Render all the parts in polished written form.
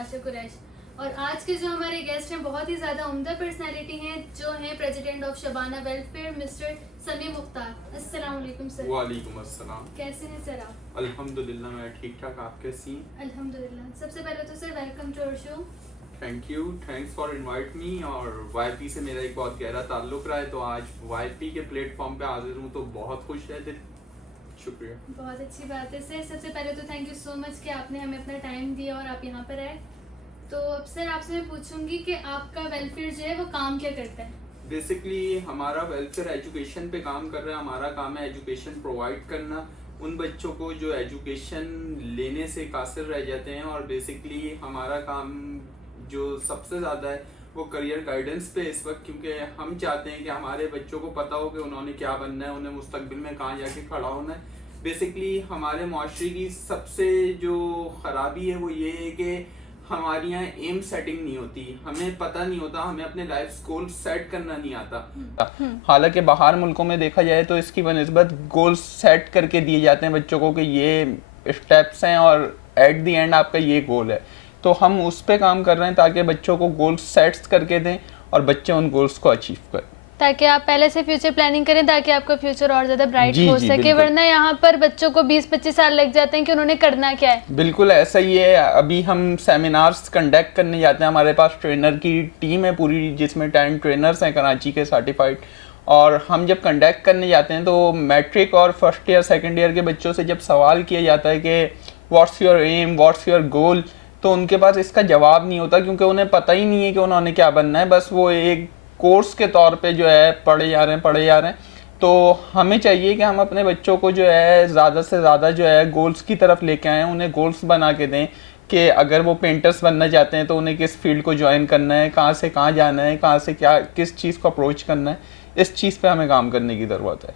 आशा कुरैश। और आज के जो हमारे गेस्ट हैं बहुत ही ज़्यादा उम्दा पर्सनालिटी हैं, जो हैं president of Shabana welfare mister समी मुख्तार। अस्सलाम वालेकुम सर। वालेकुम अस्सलाम। कैसे हैं सर आप? अल्हम्दुलिल्लाह मैं ठीक ठाक, आप कैसी हैं? अल्हम्दुलिल्लाह। सबसे पहले तो sir welcome to our show. Thank you, thanks for invite me. और वाईपी से मेरा एक बहुत गहरा ताल्लुक रहा है, तो आज वाईपी के प्लेटफॉर्म पे हाजिर हूँ तो बहुत खुश है दिल। शुक्रिया। बहुत अच्छी बात है सर। सबसे पहले तो थैंक यू सो मच कि आपने हमें अपना टाइम दिया और आप यहाँ पर आए। तो अब सर आपसे मैं पूछूंगी कि आपका वेलफेयर जो है वो काम क्या करता है? बेसिकली हमारा वेलफेयर एजुकेशन पे काम कर रहा है। हमारा काम है एजुकेशन प्रोवाइड करना उन बच्चों को जो एजुकेशन लेने से कासिर रह जाते हैं। और बेसिकली हमारा काम जो सबसे ज़्यादा है वो करियर गाइडेंस पे इस वक्त, क्योंकि हम चाहते हैं कि हमारे बच्चों को पता हो कि उन्होंने क्या बनना है, उन्हें मुस्तकबिल में कहाँ जाके खड़ा होना है। बेसिकली हमारे माशरे की सबसे जो ख़राबी है वो ये है कि हमारे यहाँ एम सेटिंग नहीं होती, हमें पता नहीं होता, हमें अपने लाइफ गोल सेट करना नहीं आता। हालांकि बाहर मुल्कों में देखा जाए तो इसकी बनिस्बत गोल सेट करके दिए जाते हैं बच्चों को कि ये स्टेप्स हैं और एट द एंड आपका ये गोल है। तो हम उस पे काम कर रहे हैं ताकि बच्चों को गोल सेट्स करके दें और बच्चे उन गोल्स को अचीव करें, ताकि आप पहले से फ्यूचर प्लानिंग करें ताकि आपका फ्यूचर और ज़्यादा ब्राइट हो जी, सके। वरना यहाँ पर बच्चों को 20-25 साल लग जाते हैं कि उन्होंने करना क्या है। बिल्कुल ऐसा ही है। अभी हम सेमिनार्स कंडक्ट करने जाते हैं, हमारे पास ट्रेनर की टीम है पूरी जिसमें 10 ट्रेनर्स हैं कराची के सर्टिफाइड। और हम जब कंडक्ट करने जाते हैं तो मैट्रिक और फर्स्ट ईयर सेकेंड ईयर के बच्चों से जब सवाल किया जाता है कि what's your aim, what's your goal, तो उनके पास इसका जवाब नहीं होता, क्योंकि उन्हें पता ही नहीं है कि उन्होंने क्या बनना है। बस वो एक कोर्स के तौर पे जो है पढ़े जा रहे हैं। तो हमें चाहिए कि हम अपने बच्चों को जो है ज़्यादा से ज़्यादा जो है गोल्स की तरफ लेके आएँ, उन्हें गोल्स बना के दें कि अगर वो पेंटर्स बनना चाहते हैं तो उन्हें किस फील्ड को ज्वाइन करना है, कहाँ से कहाँ जाना है, कहाँ से क्या किस चीज़ को अप्रोच करना है। इस चीज़ पे हमें काम करने की ज़रूरत है।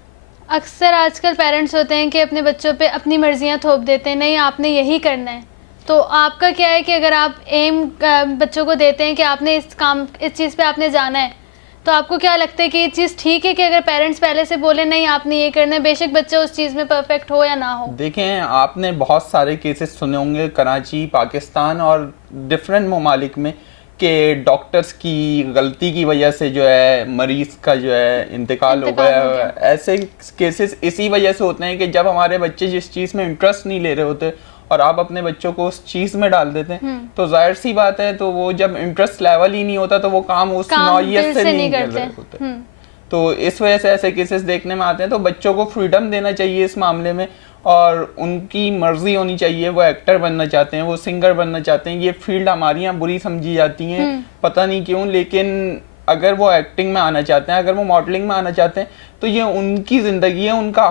अक्सर आजकल पेरेंट्स होते हैं कि अपने बच्चों पे अपनी मर्जियाँ थोप देते हैं, नहीं आपने यही करना है। तो आपका क्या है कि अगर आप एम बच्चों को देते हैं कि आपने इस चीज़ पे आपने जाना है, तो आपको क्या लगता है कि ये चीज़ ठीक है कि अगर पेरेंट्स पहले से बोले नहीं आपने ये करना है, बेशक बच्चा उस चीज़ में परफेक्ट हो या ना हो? देखें, आपने बहुत सारे केसेस सुने होंगे कराची, पाकिस्तान और डिफरेंट ममालिक में कि डॉक्टर्स की गलती की वजह से जो है मरीज का जो है इंतकाल हो गया। ऐसे केसेस इसी वजह से होते हैं कि जब हमारे बच्चे जिस चीज़ में इंटरेस्ट नहीं ले रहे होते और आप अपने बच्चों को उस चीज़ में डाल देते हैं, तो जाहिर सी बात है, तो वो जब इंटरेस्ट लेवल ही नहीं होता तो वो काम उस नौइयत से नहीं कर रहे होते। तो इस वजह से ऐसे केसेस देखने में आते हैं। तो बच्चों को फ्रीडम देना चाहिए इस मामले में, और उनकी मर्जी होनी चाहिए। वो एक्टर बनना चाहते हैं, वो सिंगर बनना चाहते हैं, ये फील्ड हमारे यहाँ बुरी समझी जाती हैं, पता नहीं क्यों। लेकिन अगर वो एक्टिंग में आना चाहते हैं, अगर वो मॉडलिंग में आना चाहते हैं, तो ये उनकी ज़िंदगी है, उनका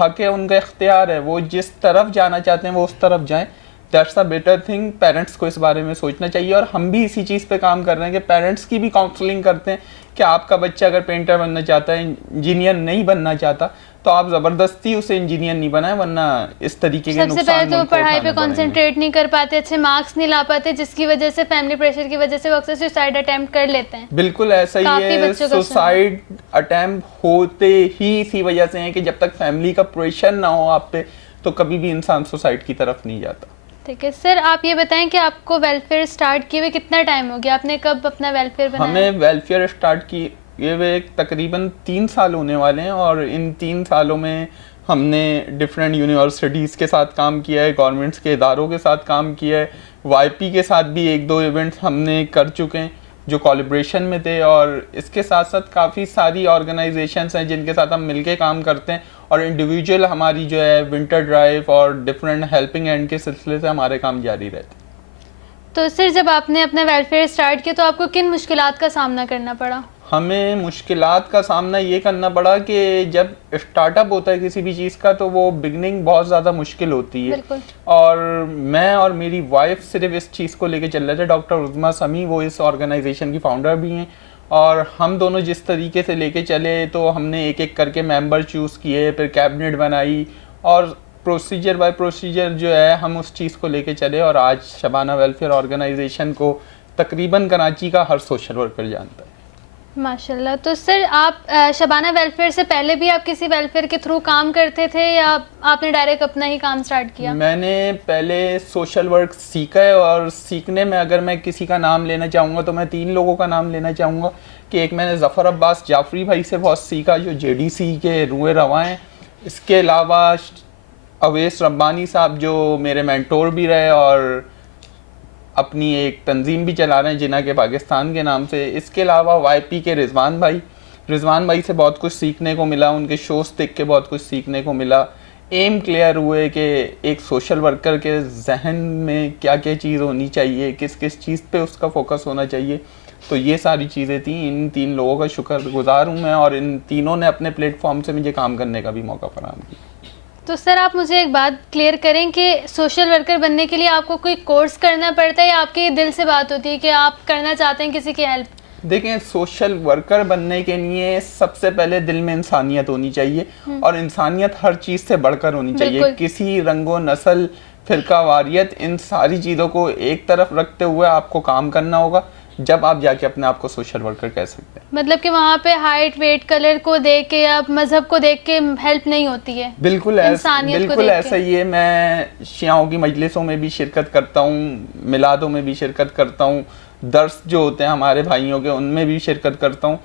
हक है, उनका इख्तियार है। वो जिस तरफ जाना चाहते हैं वो उस तरफ जाएं। That's a better thing. Parents को इस बारे में सोचना चाहिए, और हम भी इसी चीज़ पे काम कर रहे हैं कि पेरेंट्स की भी काउंसलिंग करते हैं कि आपका बच्चा अगर पेंटर बनना चाहता है, इंजीनियर नहीं बनना चाहता, तो आप ज़बरदस्ती उसे इंजीनियर नहीं बनाएं, वरना इस तरीके के सबसे पहले तो पढ़ाई पे कंसंट्रेट नहीं कर पाते, अच्छे मार्क्स नहीं ला पाते, जिसकी वजह से फैमिली प्रेशर की वजह से वो अक्सर सुसाइड अटेम्प्ट कर लेते हैं। बिल्कुल ऐसा ही है। सुसाइड अटेम्प्ट होते ही इसी वजह से है कि जब तक फैमिली का प्रेशर ना हो आप पे, तो कभी भी इंसान सुसाइड की तरफ नहीं जाता। ठीक है सर, आप ये बताएं कि आपको वेलफेयर स्टार्ट किए हुए कितना टाइम हो गया? आपने कब अपना वेलफेयर बनाया? हमें वेलफेयर स्टार्ट किए हुए तकरीबन 3 साल होने वाले हैं, और इन 3 सालों में हमने डिफरेंट यूनिवर्सिटीज़ के साथ काम किया है, गवर्नमेंट्स के इदारों के साथ काम किया है, वाईपी के साथ भी 1-2 इवेंट्स हमने कर चुके हैं जो कोलैबोरेशन में थे। और इसके साथ साथ काफ़ी सारी ऑर्गेनाइजेशंस हैं जिनके साथ हम मिलके काम करते हैं, और इंडिविजुअल हमारी जो है विंटर ड्राइव और डिफरेंट हेल्पिंग हैंड के सिलसिले से हमारे काम जारी रहते हैं। तो सर जब आपने अपना वेलफेयर स्टार्ट किया तो आपको किन मुश्किलात का सामना करना पड़ा? हमें मुश्किलात का सामना ये करना पड़ा कि जब स्टार्टअप होता है किसी भी चीज़ का, तो वो बिगनिंग बहुत ज़्यादा मुश्किल होती है। और मैं और मेरी वाइफ सिर्फ इस चीज़ को लेके चल रहे थे। डॉक्टर उज़मा समी वो इस ऑर्गेनाइजेशन की फाउंडर भी हैं, और हम दोनों जिस तरीके से लेके चले, तो हमने एक एक करके मेंबर चूज़ किए, फिर कैबिनेट बनाई, और प्रोसीजर बाय प्रोसीजर जो है हम उस चीज़ को लेके चले। और आज शबाना वेलफेयर ऑर्गेनाइजेशन को तकरीबन कराची का हर सोशल वर्कर जानता है। माशाल्लाह। तो सर आप शबाना वेलफेयर से पहले भी आप किसी वेलफेयर के थ्रू काम करते थे या आपने डायरेक्ट अपना ही काम स्टार्ट किया? मैंने पहले सोशल वर्क सीखा है, और सीखने में अगर मैं किसी का नाम लेना चाहूँगा तो मैं 3 लोगों का नाम लेना चाहूँगा कि एक मैंने ज़फ़र अब्बास जाफरी भाई से बहुत सीखा, जो जेडीसी के रुए रवा हैं। इसके अलावा अवैस रब्बानी साहब जो मेरे मेंटोर भी रहे और अपनी एक तंजीम भी चला रहे हैं जिना के पाकिस्तान के नाम से। इसके अलावा वाईपी के रिजवान भाई से बहुत कुछ सीखने को मिला, उनके शोज देख के बहुत कुछ सीखने को मिला। एम क्लियर हुए कि एक सोशल वर्कर के जहन में क्या क्या चीज़ होनी चाहिए, किस किस चीज़ पे उसका फोकस होना चाहिए। तो ये सारी चीज़ें थी। इन 3 लोगों का शुक्रगुजार हूँ मैं, और इन तीनों ने अपने प्लेटफॉर्म से मुझे काम करने का भी मौका फराहम किया। तो सर आप मुझे एक बात क्लियर करें कि सोशल वर्कर बनने के लिए आपको कोई कोर्स करना पड़ता है या आपके दिल से बात होती है कि आप करना चाहते हैं किसी की हेल्प? देखें, सोशल वर्कर बनने के लिए सबसे पहले दिल में इंसानियत होनी चाहिए, और इंसानियत हर चीज़ से बढ़कर होनी चाहिए। किसी रंगो नस्ल फिरका वारियत इन सारी चीज़ों को एक तरफ रखते हुए आपको काम करना होगा, जब आप जाके अपने आप को सोशल वर्कर कह सकते हैं। मतलब कि वहाँ पे हाइट, वेट, कलर को देख के या मजहब को देख के हेल्प नहीं होती है। बिल्कुल ऐसा ही है। मैं शियाओं की मजलिसों में भी शिरकत करता हूँ, मिलादों में भी शिरकत करता हूँ, दर्स जो होते हैं हमारे भाइयों के उनमें भी शिरकत करता हूँ।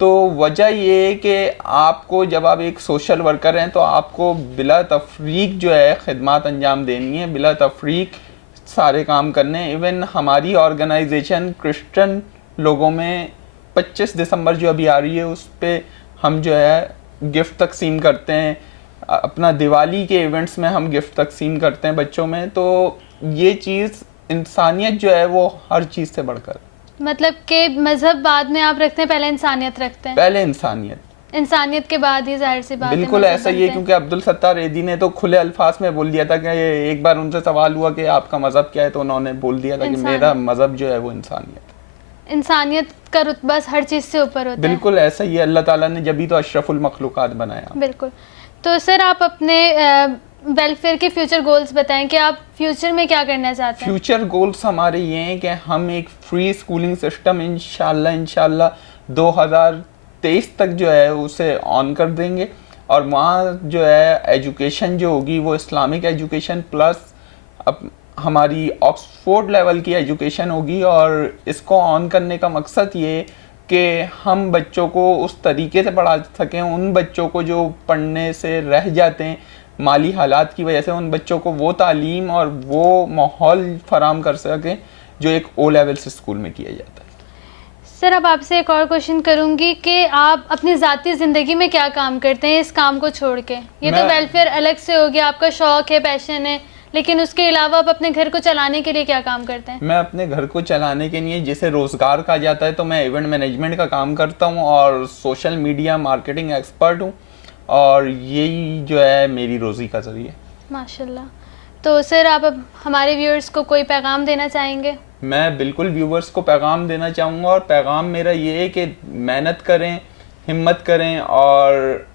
तो वजह ये है कि आपको, जब आप एक सोशल वर्कर हैं तो आपको बिला तफरीक जो है खिदमत अंजाम देनी है, बिला तफरीक सारे काम करने। इवन हमारी ऑर्गेनाइजेशन क्रिश्चियन लोगों में 25 दिसंबर जो अभी आ रही है उस पे हम जो है गिफ्ट तकसीम करते हैं। अपना दिवाली के इवेंट्स में हम गिफ्ट तकसीम करते हैं बच्चों में। तो ये चीज़, इंसानियत जो है वो हर चीज़ से बढ़कर। मतलब कि मजहब बाद में आप रखते हैं, पहले इंसानियत रखते हैं? पहले इंसानियत के बाद ही जाहिर सी बात है। बिल्कुल ऐसा ही है, क्योंकि अब्दुल सत्तार एदी ने तो खुले अल्फाज में बोल दिया था कि एक बार उनसे सवाल हुआ कि आपका मजहब क्या है, तो उन्होंने बोल दिया था कि मेरा मजहब जो है वो इंसानियत का रुतबा हर चीज़ से ऊपर होता है। बिल्कुल ऐसा ही है। अल्लाह ताला ने जब ही तो अशरफुल मखलूकात बनाया। बिल्कुल। तो सर आप अपने वेलफेयर के फ्यूचर गोल्स बताएं कि आप फ्यूचर में क्या करना चाहते हैं? फ्यूचर गोल्स हमारे ये हैं कि हम एक फ्री स्कूलिंग सिस्टम इंशाल्लाह 2023 तक जो है उसे ऑन कर देंगे, और वहाँ जो है एजुकेशन जो होगी वो इस्लामिक एजुकेशन प्लस अब हमारी ऑक्सफोर्ड लेवल की एजुकेशन होगी। और इसको ऑन करने का मकसद ये कि हम बच्चों को उस तरीके से पढ़ा सकें, उन बच्चों को जो पढ़ने से रह जाते हैं माली हालात की वजह से, उन बच्चों को वो तालीम और वो माहौल फराम कर सकें जो एक ओ लेवल से स्कूल में किया जाता है। सर अब आपसे एक और क्वेश्चन करूंगी कि आप अपनी ज़ाती ज़िंदगी में क्या काम करते हैं इस काम को छोड़ के? ये तो वेलफेयर अलग से हो गया, आपका शौक है, पैशन है, लेकिन उसके अलावा आप अपने घर को चलाने के लिए क्या काम करते हैं? मैं अपने घर को चलाने के लिए, जिसे रोज़गार कहा जाता है, तो मैं इवेंट मैनेजमेंट का काम करता हूँ और सोशल मीडिया मार्केटिंग एक्सपर्ट हूँ, और यही जो है मेरी रोज़ी का ज़रिया। माशाल्लाह। तो सर आप अब हमारे व्यूअर्स को कोई पैगाम देना चाहेंगे? मैं बिल्कुल व्यूअर्स को पैगाम देना चाहूँगा, और पैगाम मेरा ये है कि मेहनत करें, हिम्मत करें, और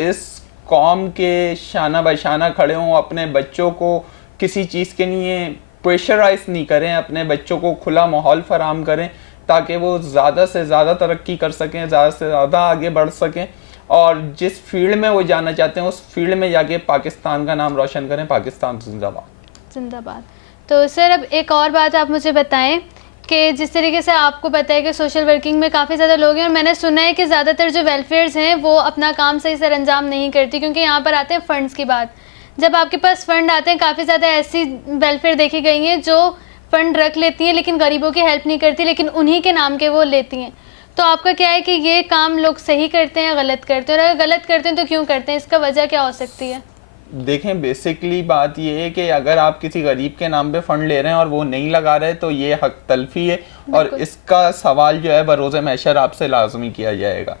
इस कौम के शाना बशाना खड़े हों। अपने बच्चों को किसी चीज़ के लिए प्रेशराइज नहीं करें, अपने बच्चों को खुला माहौल फराम करें ताकि वो ज़्यादा से ज़्यादा तरक्की कर सकें, ज़्यादा से ज़्यादा आगे बढ़ सकें, और जिस फील्ड में वो जाना चाहते हैं उस फील्ड में जाके पाकिस्तान का नाम रोशन करें। पाकिस्तान जिंदाबाद। जिंदाबाद। तो सर अब एक और बात आप मुझे बताएं कि जिस तरीके से आपको पता है कि सोशल वर्किंग में काफ़ी ज़्यादा लोग हैं, और मैंने सुना है कि ज़्यादातर जो वेलफेयर्स हैं वो अपना काम सही से अंजाम नहीं करती, क्योंकि यहाँ पर आते हैं फ़ंड्स की बात। जब आपके पास फ़ंड आते हैं, काफ़ी ज़्यादा ऐसी वेलफेयर देखी गई हैं जो फ़ंड रख लेती हैं लेकिन गरीबों की हेल्प नहीं करती, लेकिन उन्हीं के नाम के वो लेती हैं। तो आपका क्या है कि ये काम लोग सही करते हैं या गलत करते हैं, और अगर गलत करते हैं तो क्यों करते हैं, इसका वजह क्या हो सकती है? देखें, बेसिकली बात ये है कि अगर आप किसी गरीब के नाम पे फंड ले रहे हैं और वो नहीं लगा रहे तो ये हक तलफी है, और इसका सवाल जो है बरोज़े महशर आपसे लाजमी किया जाएगा।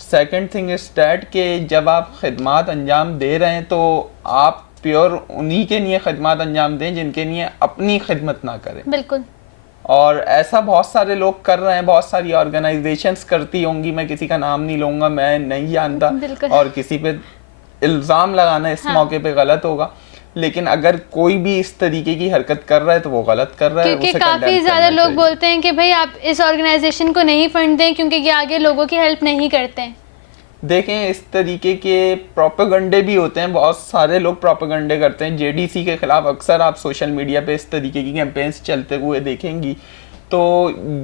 सेकंड थिंग इज डैट कि जब आप खिदमत अंजाम दे रहे हैं तो आप प्योर उन्हीं के लिए खिदमत अंजाम दें जिनके लिए अपनी खिदमत ना करें। बिल्कुल। और ऐसा बहुत सारे लोग कर रहे हैं, बहुत सारी ऑर्गेनाइजेशंस करती होंगी, मैं किसी का नाम नहीं लूँगा, मैं नहीं जानता, और किसी पे इल्ज़ाम लगाना इस मौके पे गलत होगा। लेकिन अगर कोई भी इस तरीके की हरकत कर रहा है तो वो गलत कर रहा है, क्योंकि उसे काफ़ी condemn ज़्यादा करना लोग चाहिए। बोलते हैं कि भाई आप इस ऑर्गेनाइजेशन को नहीं फंड दें क्योंकि ये आगे लोगों की हेल्प नहीं करते हैं। देखें, इस तरीके के प्रोपेगंडे भी होते हैं, बहुत सारे लोग प्रोपेगंडे करते हैं। जेडीसी के खिलाफ अक्सर आप सोशल मीडिया पे इस तरीके की कैंपेन्स चलते हुए देखेंगी। तो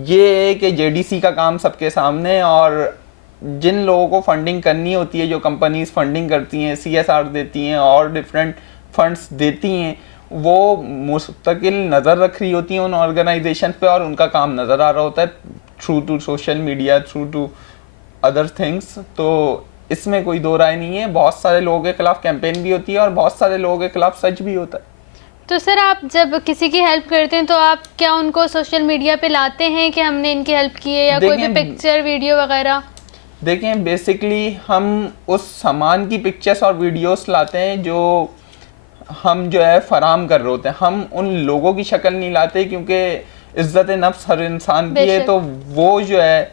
ये है कि जेडीसी का काम सबके सामने है, और जिन लोगों को फंडिंग करनी होती है, जो कंपनीज फंडिंग करती हैं, सीएसआर देती हैं और डिफरेंट फंड्स देती हैं, वो मुस्तकिल नज़र रख रही होती हैं उन ऑर्गेनाइजेशन पे, और उनका काम नज़र आ रहा होता है through to social media, through to other things. तो इसमें कोई दो राय नहीं है, बहुत सारे लोगों के खिलाफ कैंपेन भी होती है और बहुत सारे लोगों के खिलाफ सच भी होता है। तो सर, आप जब किसी की हेल्प करते हैं तो आप क्या उनको सोशल मीडिया पे लाते हैं कि हमने इनकी हेल्प की है, या कोई भी देखें- पिक्चर वीडियो वगैरह? देखें, बेसिकली हम उस सामान की पिक्चर्स और वीडियोस लाते हैं जो हम जो है फराहम कर रहे होते हैं। हम उन लोगों की शक्ल नहीं लाते, क्योंकि इज्जत नफ्स हर इंसान की है, बेशक। तो वो जो है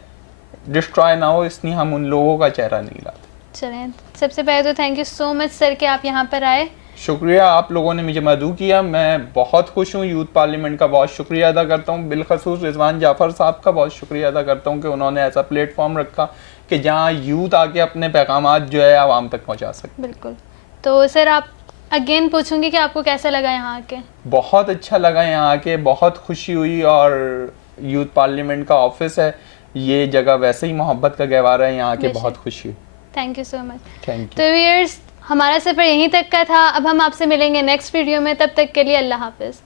डिस्ट्रॉय ना हो, इसलिए हम उन लोगों का चेहरा नहीं लाते। चलें, सबसे पहले तो thank you so much sir कि आप यहाँ पर आए। शुक्रिया, आप लोगों ने मुझे मदऊ किया, मैं बहुत खुश हूँ। यूथ पार्लियामेंट का बहुत शुक्रिया अदा करता हूँ, बिलखसूस रिजवान जाफ़र साहब का बहुत शुक्रिया अदा करता हूँ कि उन्होंने ऐसा प्लेटफॉर्म रखा कि जहाँ यूथ आके अपने पैगामात जो है आवाम तक पहुँचा सके। बिल्कुल। तो सर, आप अगेन पूछूंगी कि आपको कैसा लगा यहाँ आके? बहुत अच्छा लगा यहाँ आके, बहुत खुशी हुई, और यूथ पार्लियामेंट का ऑफिस है, ये जगह वैसे ही मोहब्बत का गहवार है, यहाँ आके बेशक। बहुत खुशी हुई। Thank you so much. Thank तो यू। व्यूअर्स, हमारा सफ़र यहीं तक का था। अब हम आपसे मिलेंगे नेक्स्ट वीडियो में, तब तक के लिए अल्लाह हाफिज़।